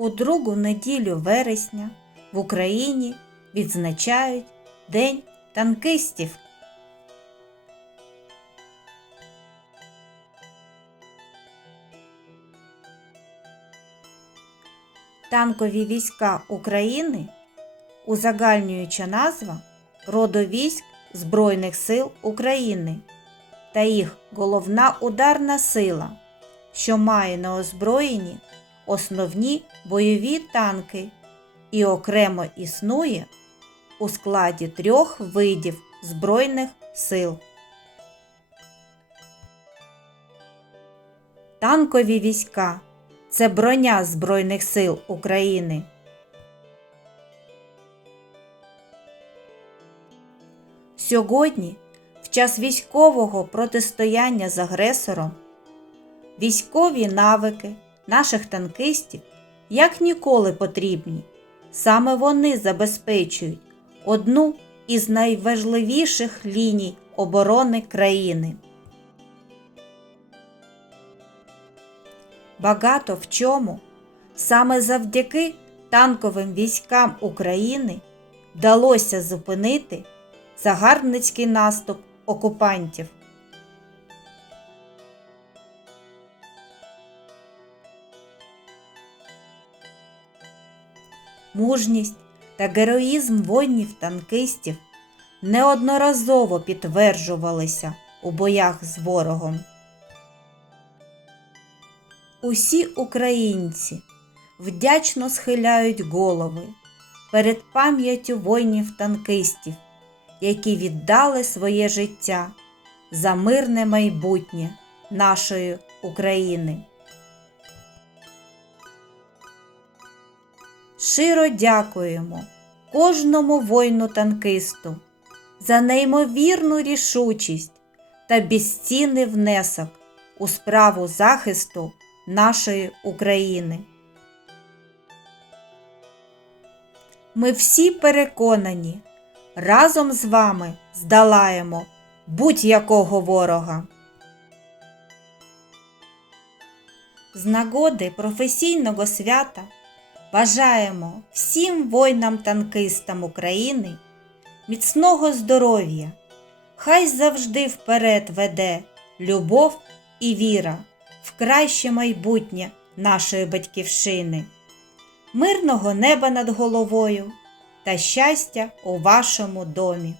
У другу неділю вересня в Україні відзначають День танкистів. Танкові війська України узагальнююча назва родовійськ Збройних сил України та їх головна ударна сила, що має на озброєнні основні бойові танки і окремо існує у складі трьох видів Збройних сил. Танкові війська це броня Збройних сил України. Сьогодні, в час військового протистояння з агресором, військові навики наших танкистів як ніколи потрібні. Саме вони забезпечують одну із найважливіших ліній оборони країни. Багато в чому саме завдяки танковим військам України вдалося зупинити загарбницький наступ окупантів. Мужність та героїзм воїнів-танкистів неодноразово підтверджувалися у боях з ворогом. Усі українці вдячно схиляють голови перед пам'яттю воїнів-танкистів, які віддали своє життя за мирне майбутнє нашої України. Широ дякуємо кожному воїну-танкисту за неймовірну рішучість та безцінний внесок у справу захисту нашої України. Ми всі переконані, разом з вами здолаємо будь-якого ворога. З нагоди професійного свята бажаємо всім воїнам-танкистам України міцного здоров'я. Хай завжди вперед веде любов і віра в краще майбутнє нашої батьківщини, мирного неба над головою та щастя у вашому домі.